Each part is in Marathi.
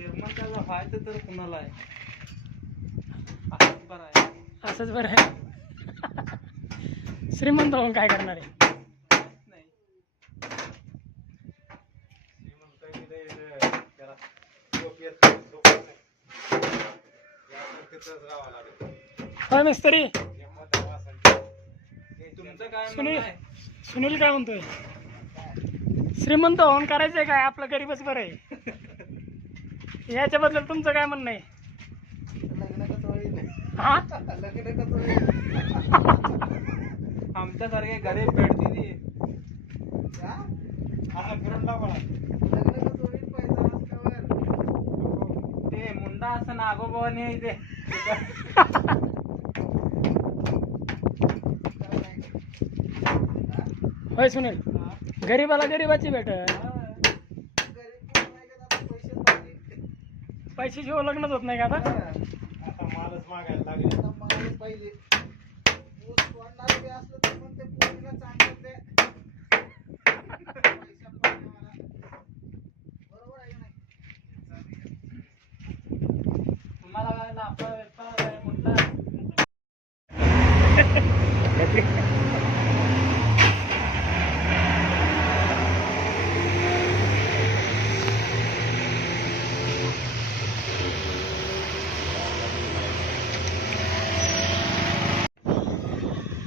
श्रीमंताला व्हायचं तर कुणाला आहे, असंच बरं आहे. श्रीमंत होऊन काय करणार आहे? होय मिस्त्री सुनील काय म्हणतोय? श्रीमंत होऊन करायचंय काय? आपलं गरीबच बरं आहे. याच्याबद्दल तुमचं काय म्हणणं आहे? हा आमच्यासारखे गरीब भेटतील ते मुंडा असं नागोबाने ते होय सुनील, गरीबाला गरीबाची भेट. पैशाशिवाय लग्नच होत नाही का? आता मालच मागायला लागले. तुम्हाला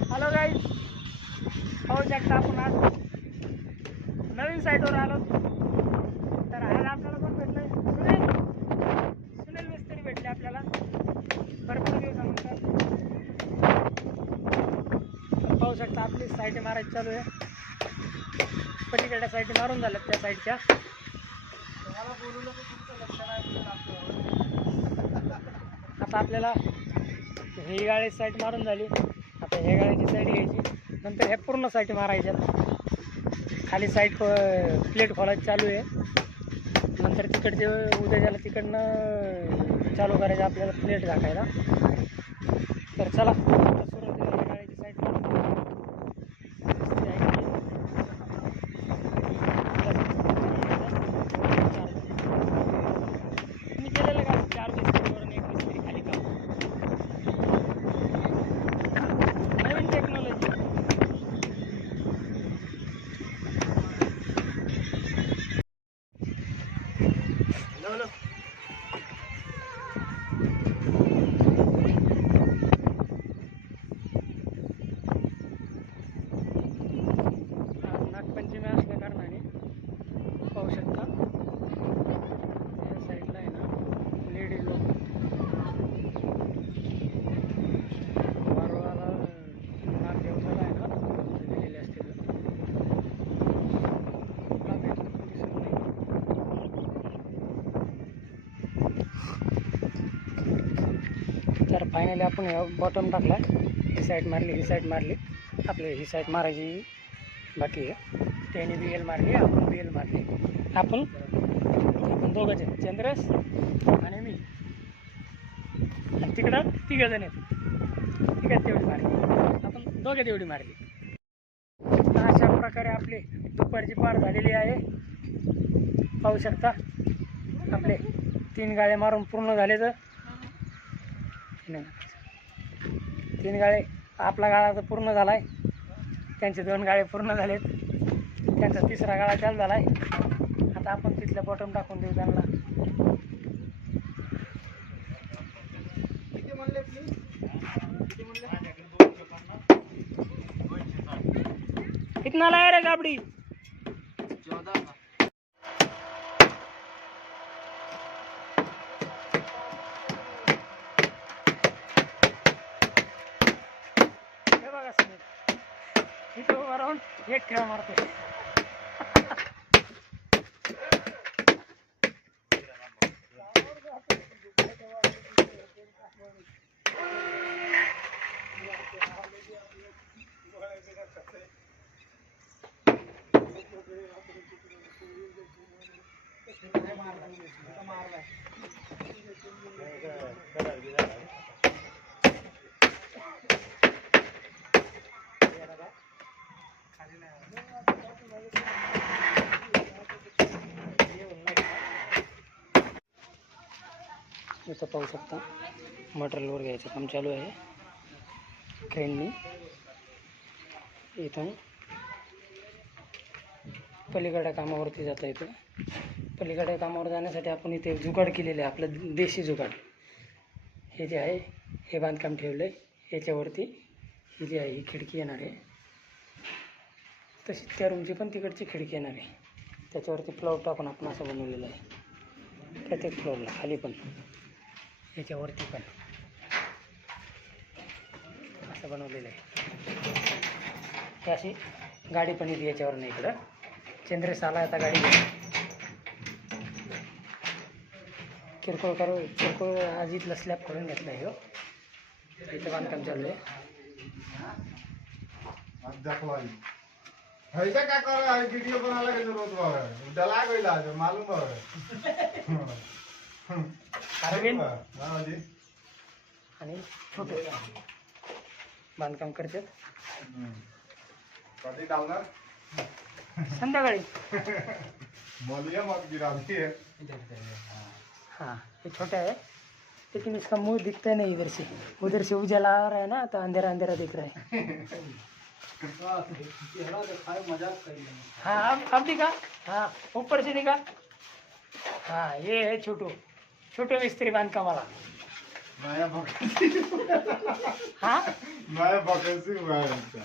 हॅलो गाईज, पाहू शकता आपण आज नवीन साईटवर आलो. तर आज आपल्याला कोण भेटलंय? सुनील मिस्त्री भेटले आपल्याला भरपूर दिवसानंतर. पाहू शकता आपली साईट मारायची चालू आहे. पलीकडल्या साईटी मारून झाल्यात त्या साईडच्या. तुम्हाला बोलून तुमचं लक्ष नाही. आता आपल्याला ही गाडी साईट मारून झाली. आता ह्या गाडीची साईड घ्यायची, नंतर ह्या पूर्ण साईट मारायच्या. खाली साईट प्लेट खोलायची चालू आहे. नंतर तिकडचे उद्या ज्याला तिकडनं चालू करायचं आपल्याला प्लेट टाकायला. तर चला सुरुवातीला ह्या गाडीची साईट मी केलेलं का 4 मिस्त्रीवरून 1 मिस्त्री खाली काम. नवीन टेक्नॉलॉजी. नागपंचमी असल्या कारणाने पाहू शकता या साईडला आहे ना लेडीज लोक वारुळाला नाग देवताला आहे ना दिलेले असते. तर फायनली आपण बॉटम टाकला. ही साईड मारली, ही साईड मारली. आपली ही साईड मारायची बाकी आहे. त्याने बी एल मारली, आपण बी एल मारली. आपण दोघंच आहेत, चंद्रेश आणि मी. आणि तिकडं 3 जण आहेत. तिकडे तेवढी मारली, आपण दोघे तेवढी मारली. तर अशा प्रकारे आपली दुपारची पार झालेली आहे. पाहू शकता आपले 3 गाळे मारून पूर्ण झाले. तर 3 गाळे आपला गाळा तर पूर्ण झाला आहे. त्यांचे 2 गाळे पूर्ण झालेत. त्यांचा 3रा गाळा चालू झाला आहे. आता आपण तिथल्या बॉटम टाकून देऊ त्यांना. कितना लाया रे गाबडी? 14. हे बघा सुनील, इथं उभा राहून 1 खेळ मारतो. इथं पाहू शकता मटेरियलवर घ्यायचं काम चालू आहे क्रेननी. इथून पलीकडे कामावरती जाता येतं. पलीकडे कामावर जाण्यासाठी आपण इथे जुगाड केलेलं आहे, आपलं देशी जुगाड. हे जे आहे हे बांधकाम ठेवलं आहे. याच्यावरती ही जी आहे ही खिडकी येणार आहे, तशीच त्या रूमची पण तिकडची खिडकी येणार आहे. त्याच्यावरती फ्लोअर टाकून आपण असं बनवलेलं आहे प्रत्येक फ्लोअरला, खाली पण याच्यावरती पण असं बनवलेलं आहे. हे अशी गाडी पण येते याच्यावर नाही. इकडं चंद्रेश आला आता गाडी किरकोळ आज इथलं स्लॅब करून घेतला आहे. हो इथं बांधकाम चालू आहे. ऐसा क्या कर रहा है वीडियो बनाने की जरूरत है डला गई लाज मालूम है अरविंद हां जी आणि छोटे बांधकाम करतात. कधी डालणार संध्याकाळी. मौलिया मत गिरा दी है हाँ ये छोटा है लेकिन इसका मुंह दिखता नहीं इधर से, उधर से उजाला आ रहा है ना तो अंधेरा अंधेरा दिख रहा है. हाँ अब दिखा. हाँ ऊपर से दिखा. हाँ ये है छोटो मिस्त्री बांधकामाला. नया वैकेंसी हाँ नया वैकेंसी हुआ है इनका.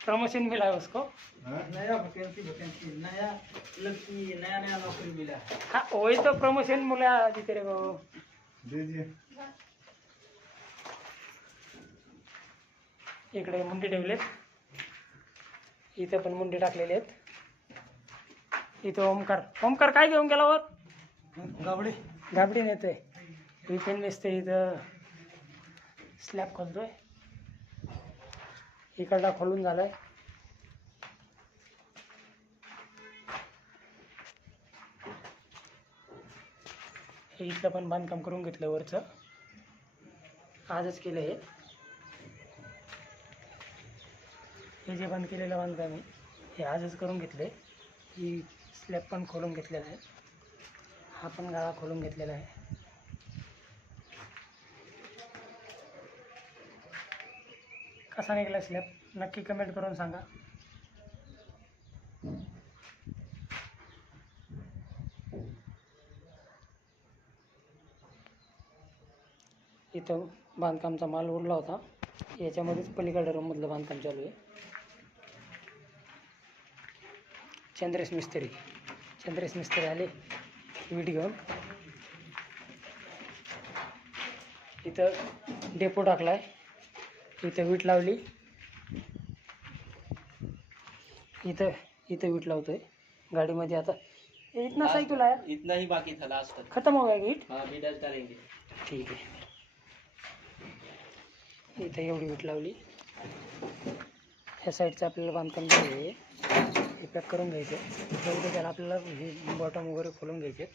प्रमोशन मिला है उसको. नया वैकेंसी नया लड़की नया नौकरी मिला. हाँ वही तो प्रमोशन मिला अभी तेरे को. दीजिए इकडे मुंडी ठेवलेत, इथं पण मुंडी टाकलेले आहेत. इथं ओमकार काय घेऊन गेला वर? गाबडी नेतोय. विपिन मिस्त्री इथं स्लॅब खोलतोय. इकडला खोलून झालाय. हे इथलं पण बांधकाम करून घेतलं वरचं, आजच केलं हे. हे जे बंद केलेलं बांधकाम आहे हे आजच करून घेतले. ही स्लॅब पण खोलून घेतलेला आहे. हा पण गाळा खोलून घेतलेला आहे. कसा निघाला स्लॅब नक्की कमेंट करून सांगा. इथं बांधकामचा माल उडला होता, याच्यामध्येच पलीकडे रूममधलं बांधकाम चालू आहे. चंद्रेश मिस्त्री आले वीट घेऊन. इथं डेपो टाकलाय, इथं वीट लावली. इथं वीट लावतोय गाडीमध्ये. आता इतना साइकिल आया, इतना ही बाकी था लास्ट तक. खत्म हो गया वीट. हाँ बीडल करेंगे. ठीक आहे. इथं एवढी वीट लावली. ह्या साईडचं आपल्याला बांधकाम झालं आहे, हे पॅक करून घ्यायचं. तेवढं त्याला आपल्याला हे बॉटम वगैरे खोलून घ्यायचे.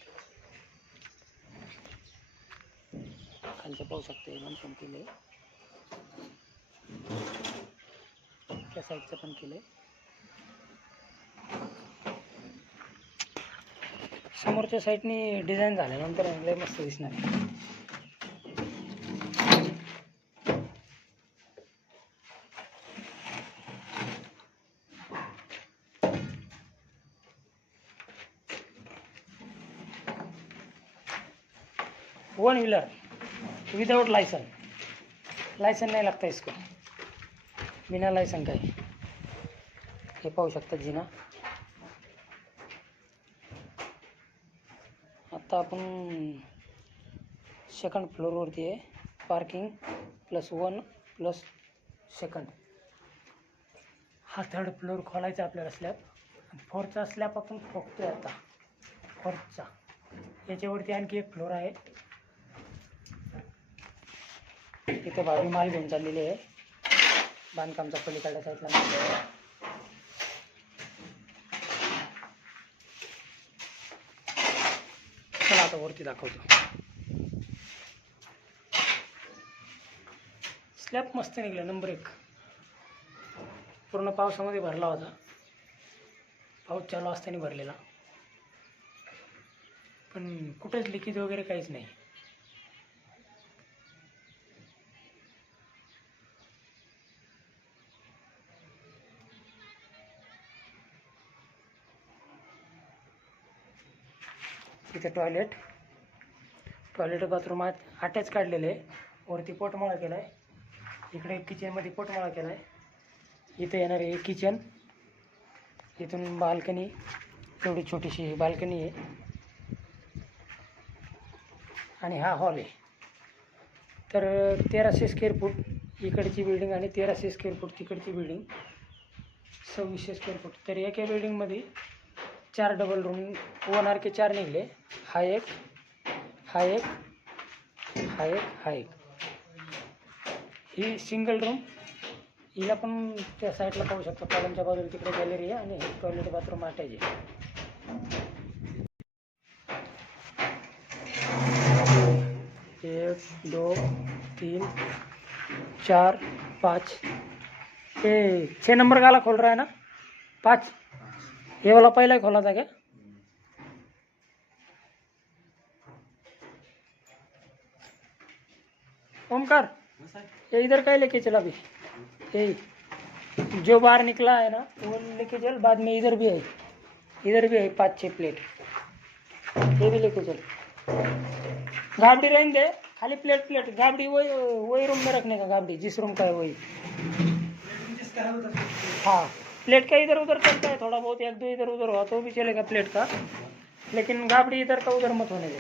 खालचं पाहू शकते बांधकाम केलं आहे. त्या साईडचं पण केलं आहे. समोरच्या साईडनी डिझाईन झाल्यानंतर लय मस्त दिसणार आहे. वन व्हीलर विदाउट लाइसेंस नहीं लगता इसको, बिना लाइसेंस का ही. हे पाहू शकता जिना. आता आपण सेकंड फ्लोअरवरती आहे. पार्किंग +1 +2. हा थर्ड फ्लोअर खोलायचा आपल्याला स्लॅब. 4चा स्लॅब आपण ठोकतोय आता 4चा. याच्यावरती आणखी एक फ्लोअर आहे. इथे भावी माल घेऊन चाललेली आहे बांधकामचा पलीकडल्या साईडला. चला आता वरती दाखवतो. स्लॅब मस्त निघला नंबर 1. पूर्ण पावसामध्ये भरला होता, पाऊस चालू असताना भरलेला. पण कुठेच लिकेज वगैरे काहीच नाही. इथे टॉयलेट बाथरूम अटॅच काढलेले आहे. वरती पोटमाळा केला आहे. इकडे किचनमध्ये पोटमाळा केला आहे. इथे येणार आहे किचन. इथून बाल्कनी, एवढी छोटीशी बाल्कनी आहे आणि हा हॉल आहे. तर 1300 स्क्वेअर फूट इकडची बिल्डिंग आणि 1300 स्क्वेअर फूट तिकडची बिल्डिंग, 2600 स्क्वेअर फूट. तर एका बिल्डिंगमध्ये 4 डबल रूम, 1 RK 4 निघले. हा एक, हा एक, हा एक, हा एक. ही सिंगल रूम. हिला पण त्या साईडला पाहू शकतो, कॉलमच्या बाजूला तिकडे गॅलरी आहे आणि हे टॉयलेट बाथरूम अटॅच आहे. 1 2 3 4 5. ये 6 नंबर गाला खोल रहा है ना? 5 ये वाला पहला ही खोला था क्या? ओमकार, ये इधर का लेके चला अभी. ये जो बाहर निकला है ना वो लेके चल. बाद में इधर भी है 5-6 प्लेट. ये भी लेके चल. गाबड़ी रहने दे, खाली प्लेट. गाबड़ी वही रूम में रखने का. गाबड़ी जिस रूम का है वही. हाँ, प्लेट का इधर उधर चलता है थोड़ा बहुत, 1-2 इधर उधर हुआ तो भी चलेगा प्लेट का, लेकिन गाबड़ी इधर का उधर मत होने दे.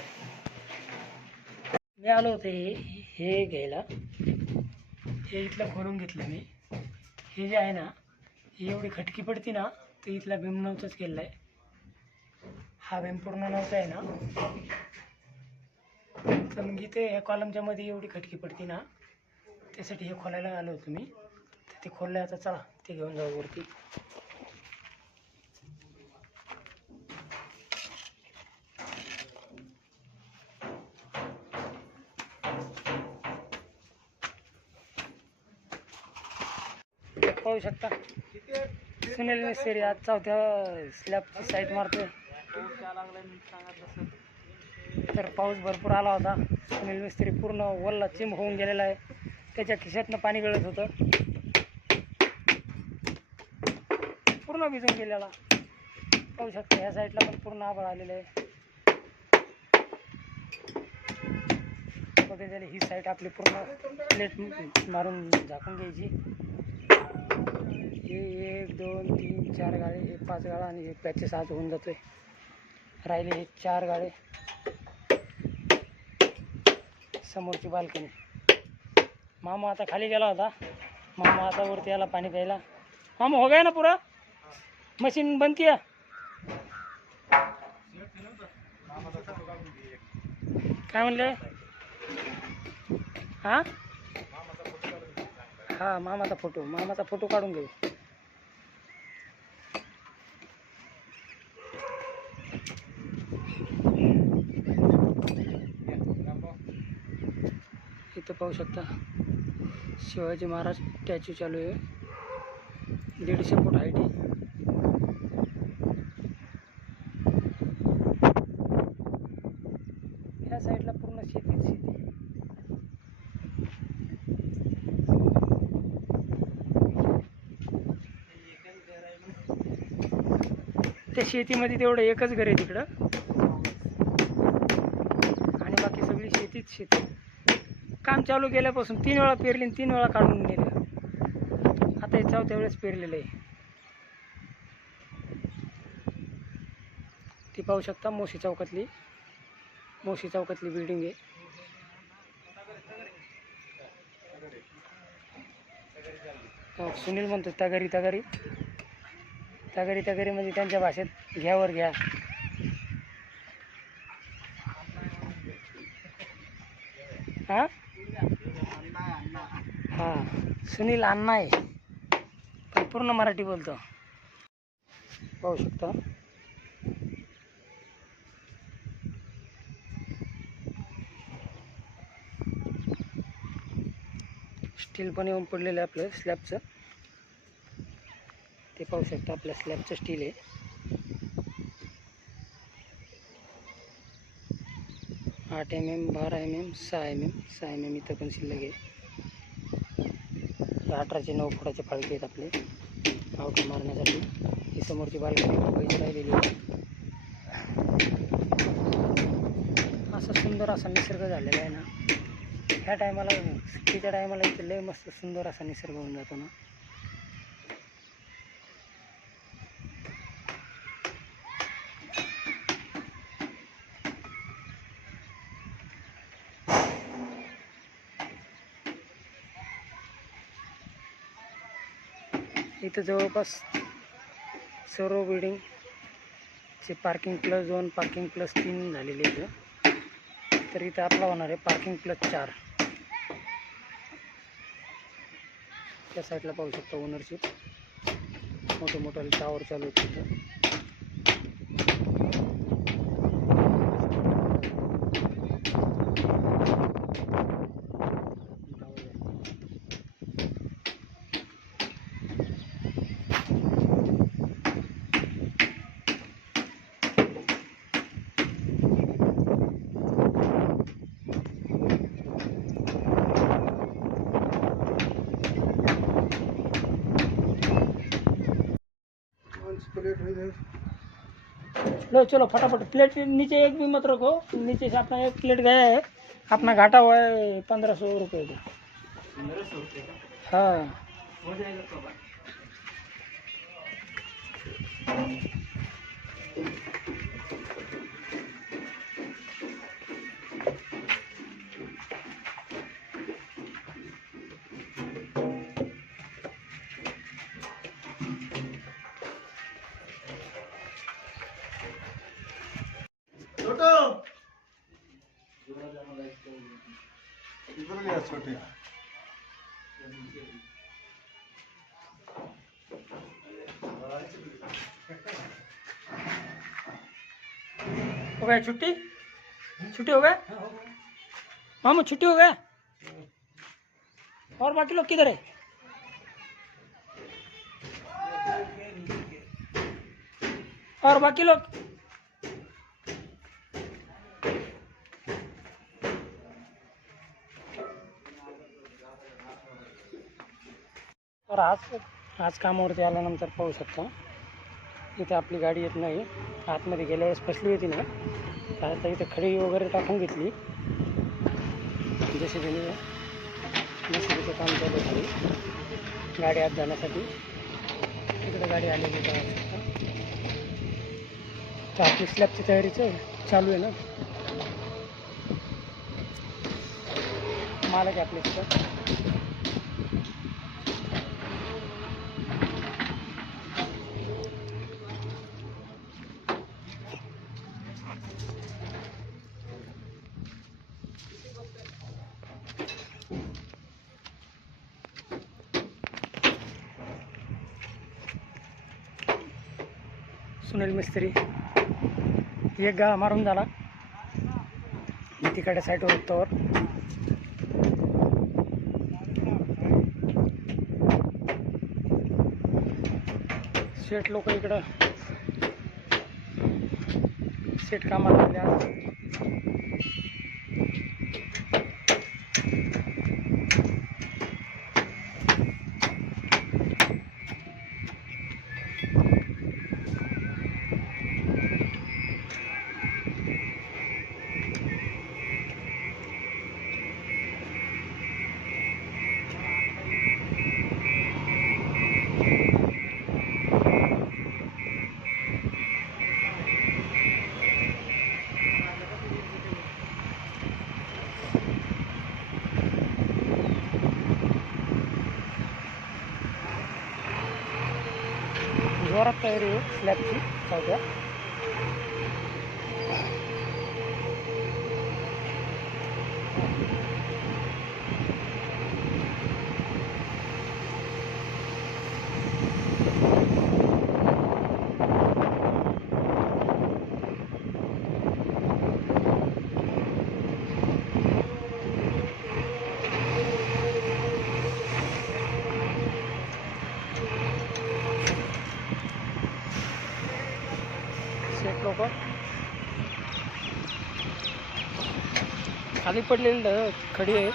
मी आलो होते हे घ्यायला. हे इथलं खोलून घेतलं मी. हे जे आहे ना, ही एवढी खटकी पडती ना, तर इथला भीम नव्हताच केलेला आहे. हा भीम पूर्ण नव्हता आहे ना, तर मग इथे ह्या कॉलमच्या मध्ये एवढी खटकी पडती ना, त्यासाठी हे खोलायला आलो होतो मी. तर ते खोललं. आता चला ते घेऊन जाऊ वरती. पाहू शकता सुनील मिस्त्री आज 4थ्या स्लॅबची साईट मारतोय. तर पाऊस भरपूर आला होता. सुनील मिस्त्री पूर्ण वल्ला चिंब होऊन गेलेला आहे. त्याच्या खिशातनं पाणी गळत होतं, पूर्ण भिजून गेलेला. पाहू शकता ह्या साईडला पण पूर्ण आभाळ आलेलं आहे. बघा झाली ही साईड आपली पूर्ण प्लेट मारून झाकून घ्यायची. हे 1 2 3 4 गाळे, हे 5 गाळा आणि हे पॅचेस आज होऊन जातोय. राहिले हे 4 गाळे. समोरची बाल्कनी. मामा आता खाली गेला होता. मामा आता वरती आला पाणी प्यायला. मामा हो गया ना पूरा? मशीन बंद किया? काय म्हणले? हां हां, मामाचा फोटो काढून घेऊ. इथं पाहू शकता शिवाजी महाराज स्टॅच्यू चालू आहे. 150 फूट हाईट आहे. ह्या साईडला पूर्ण शेती. त्या शेतीमध्ये तेवढं एकच घर आहे तिकडं आणि बाकी सगळी शेती. काम चालू केल्यापासून 3 वेळा पेरली आणि 3 वेळा काढून नेलं. आता हे 4थ्या वेळेस पेरलेलं आहे. ती पाहू शकता मोशी चौकातली बिल्डिंग आहे. सुनील म्हणतो तगारी म्हणजे त्यांच्या भाषेत घ्यावर घ्या. हां हां, सुनील अण्णा आहे पण पूर्ण मराठी बोलतो. पाहू शकता स्टील पण येऊन पडलेलं आहे आपलं स्लॅबचं. ते पाहू शकता आपल्या स्लॅबचं स्टील आहे. 8 mm, 12 mm, 6 mm, 6 mm इथं पण शिल्लक आहे. 18चे 9 फुटाचे फाळके आहेत आपले आउटर मारण्यासाठी. ही समोरची बाल्कनी उभीच राहिलेली आहे. असं सुंदर असा निसर्ग झालेला आहे ना. ह्या टायमाला सुट्टीच्या टायमाला इथे लय मस्त सुंदर असा निसर्ग होऊन जातो ना. इथं जवळपास सर्व बिल्डिंगचे पार्किंग +2 पार्किंग +3 झालेले इथं. तर इथं आपला होणार आहे पार्किंग +4. त्या साईडला पाहू शकता ओनरशिप मोठे मोठे टावर चालू आहेत तिथं. प्लेट हुई है। लो चलो फटाफट प्लेट नीचे एक भी मत रखो, नीचे से अपना एक प्लेट गया है, अपना घाटा हुआ है 1500 रुपये का। 1500 रुपये का हाँ हो जाएगा कवर। छोटो इधर लिया छोटे। हो गया छुट्टी, छुट्टी हो गया मामू, छुट्टी हो गया। और बाकी लोग किधर है? और बाकी लोग और आज कामावरती आल्यानंतर पाहू शकता इथे आपली गाडी येत नाही. आतमध्ये गेल्या वेळेस फसली होती ना, आता इथे खडी वगैरे टाकून घेतली. जेसीबीचं काम चालू आहे खाली गाडी आत जाण्यासाठी. तिकडे गाडी आलेली पाहू शकता. तर आपली स्लॅबची तयारी चालू आहे ना. मालक आहे आपल्या तिथं. सुनील मिस्त्री एक गाळा मारून झाला. मी तिकडे साईडवर उत्तवर शेठ लोक इकडं शेठ कामाला आले आज. जोरात तयारी आहे स्लॅबची सध्या. खाली पडलेली खडी आहे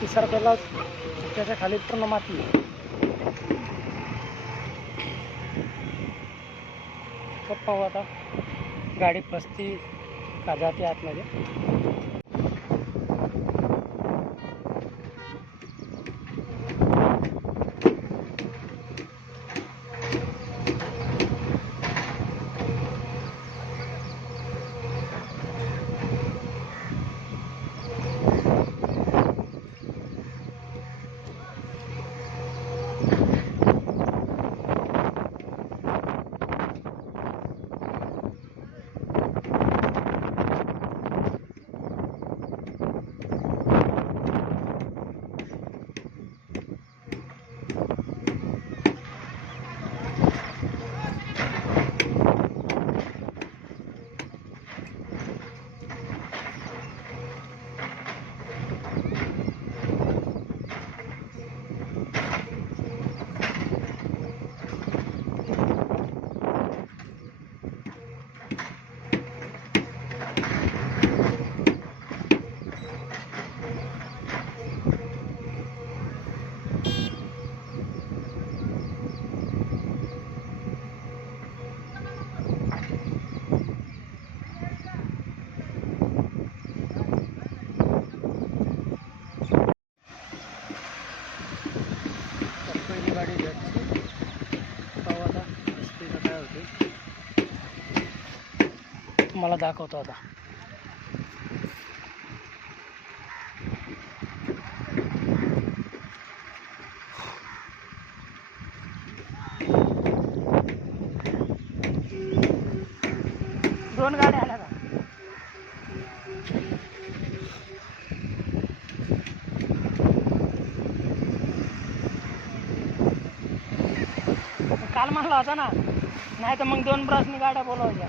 ती सरकारला त्याच्या खाली पूर्ण माती आहे. पाहू आता गाडी फसती का जाते आतमध्ये. गाडी घ्यायची पाहू आता स्पीड काय होते तुम्हाला दाखवतो आता. दोन गाड्या आल्या का? काल म्हणला होता ना, नाही तर मग 2 ब्रशनी गाड्या बोलवायच्या.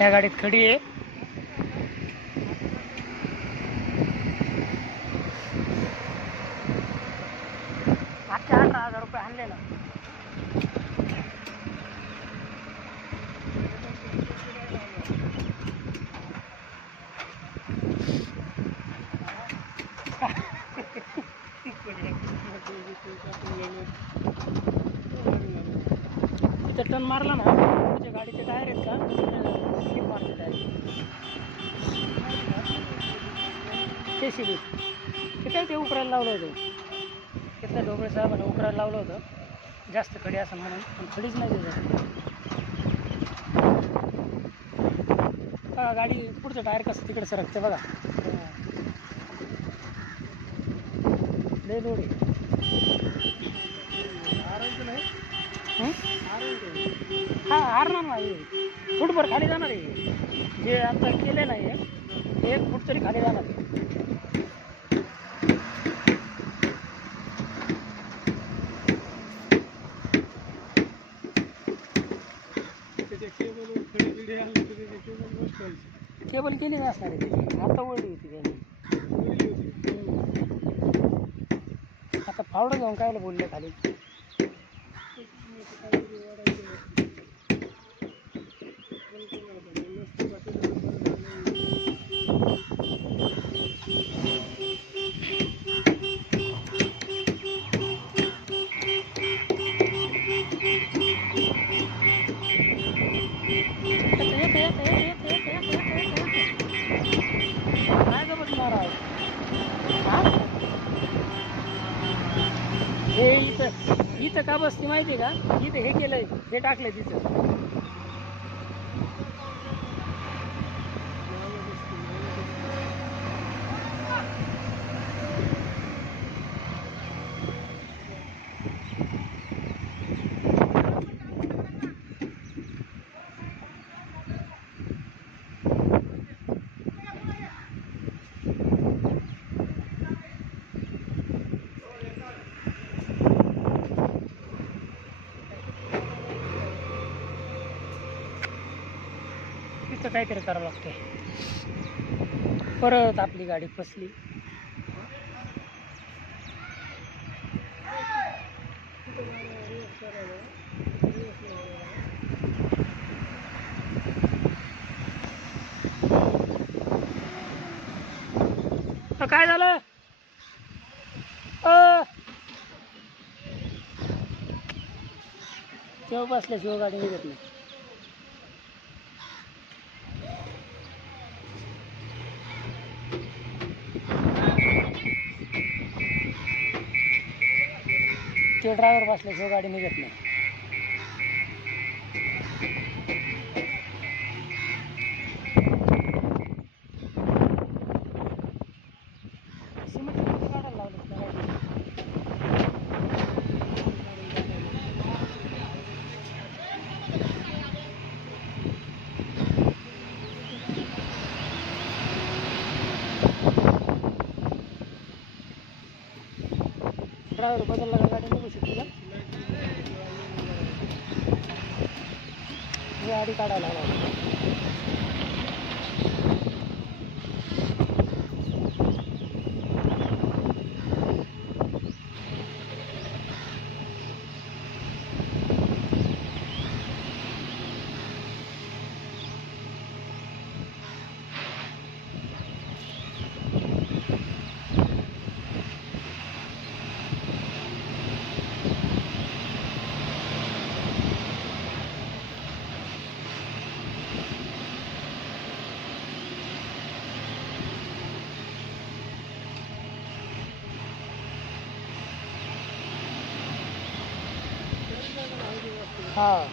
या गाडीत खडी आहे. आजच्या 18,000 रुपये आणलेला. तिथं टर्न मारला ना, तुझ्या गाडीचे टायर आहेत का स्लिप मारते टायर. ते शिबी ते काय ते उकरायला लावलं होतं. तिथल्या ढोबळे साहेबांना उकरायला लावलं होतं जास्त खडी असं म्हणून, पण खडीच नाही त्याच्यात. बघा गाडी पुढचं टायर कसं तिकडे सरकते बघा. लय लोड आहे. हां हारणार नाही, फूटभर खाली जाणार आहे. जे आता केले नाही 1 फूट तरी खाली जाणार आहे. केबल केली नसणार आहे त्याची, आता ओढली होती त्यांनी. आता फावडं घेऊन कायला बोलले खाली. हे इथं का बसती माहिती आहे का? इथं हे केलंय, हे टाकलंय तिथं. तिथं काहीतरी करावं लागतंय. परत आपली गाडी फसली. काय झालं? तेव्हा बसल्याशिवाय गाडी निघत नाही. ते ड्रायव्हर बसल्याशिवाय गाडी निघत नाही. ड्रायव्हर बदलला का गाडी निघू शकते का? मी गाडी काढायला आला. हाँ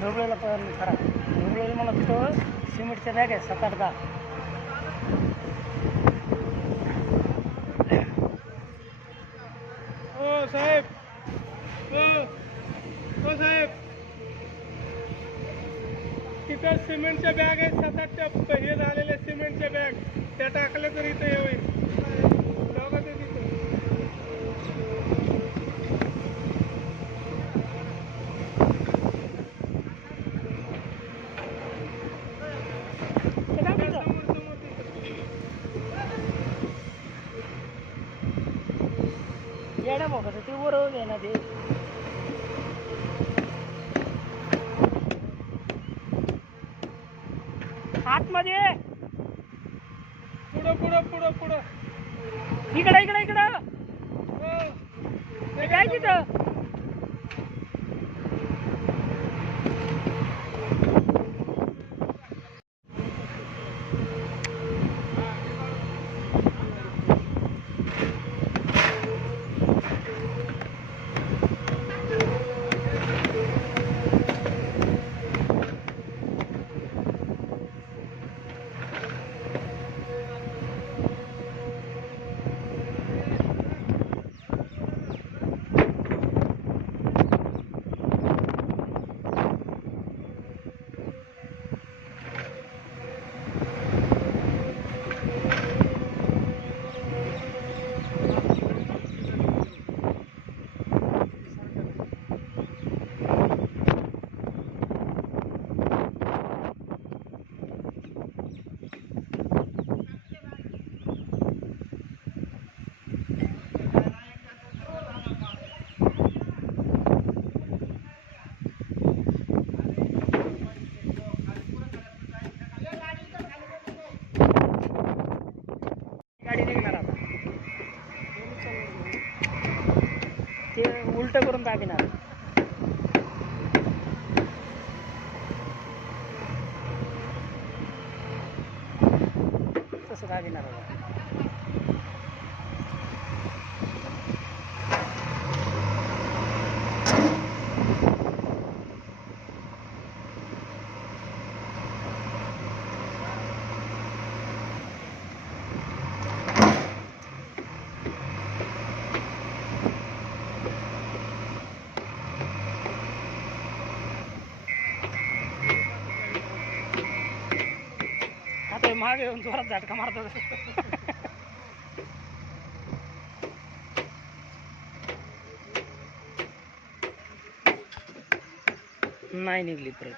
ढोबळीला पण खरा ढोबळी मला तिथं सिमेंटच्या बॅग आहे 7-8 10. ओ साहेब, ओ साहेब, तिथं सिमेंटच्या बॅग आहेत 7-8 हे झालेल्या सिमेंटच्या बॅग त्या टाकल्या तर इथं हे होईल. बघा ते तिथं. येण्या बघा ते वर आहे ना ते. आतमध्ये पुढं पुढं पुढं पुढं इकडं इकडं इकडं ते काय तिथं ते उलटं करून दाबिणार. तसं दाबिणार बघा. आता मागे येऊन जोरात झटका मारतात. नाही निघली परत.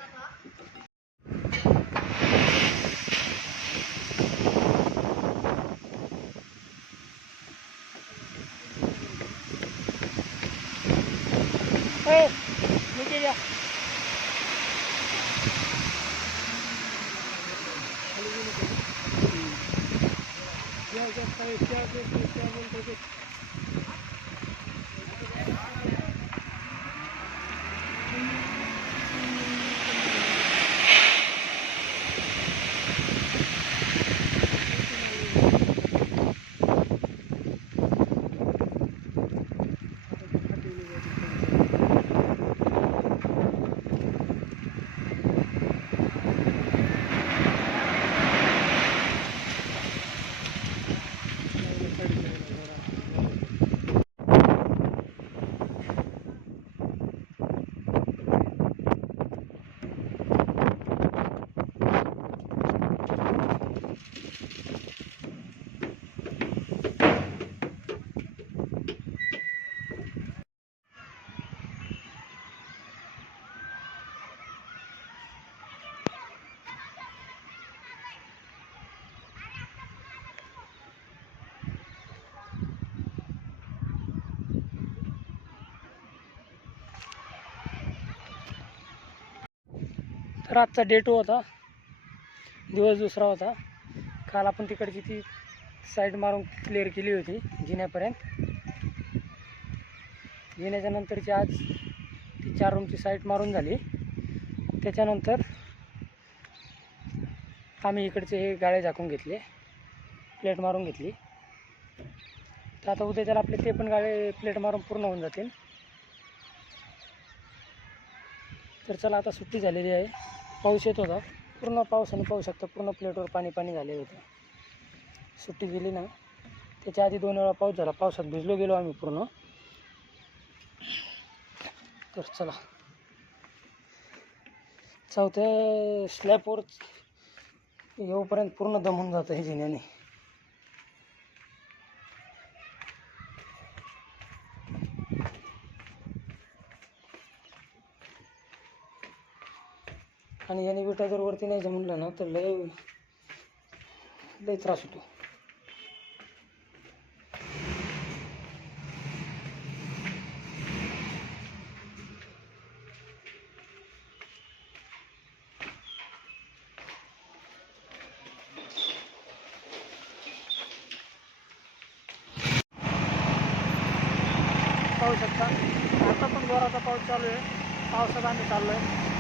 हो निघे या. तर आजचा डे 2 होता. दिवस दुसरा होता. काल आपण तिकडची ती साईड मारून क्लिअर केली होती जिन्यापर्यंत. जिन्याच्या नंतरची आज ती 4 रूमची साईट मारून झाली. त्याच्यानंतर आम्ही इकडचे हे गाळे झाकून घेतले, प्लेट मारून घेतली. तर आता उद्या त्याला आपले ते पण गाळे प्लेट मारून पूर्ण होऊन जातील. तर चला आता सुट्टी झालेली आहे. पाऊस येत होता, पूर्ण पावसाने पाहू शकता पूर्ण प्लेटवर पाणी पाणी झाले होते. सुट्टी दिली ना त्याच्या आधी 2 वेळा पाऊस झाला. पावसात भिजलो गेलो आम्ही पूर्ण. तर चला चौथ्या स्लॅबवर येऊपर्यंत पूर्ण दमून जातं हे जिन्याने. आणि याने विटा जर वरती नाही जमलं ना तर लय लय त्रास होतो. पाहू शकता आता पण जोराचा पाऊस चालू आहे. पावसात आम्ही चाललो आहे.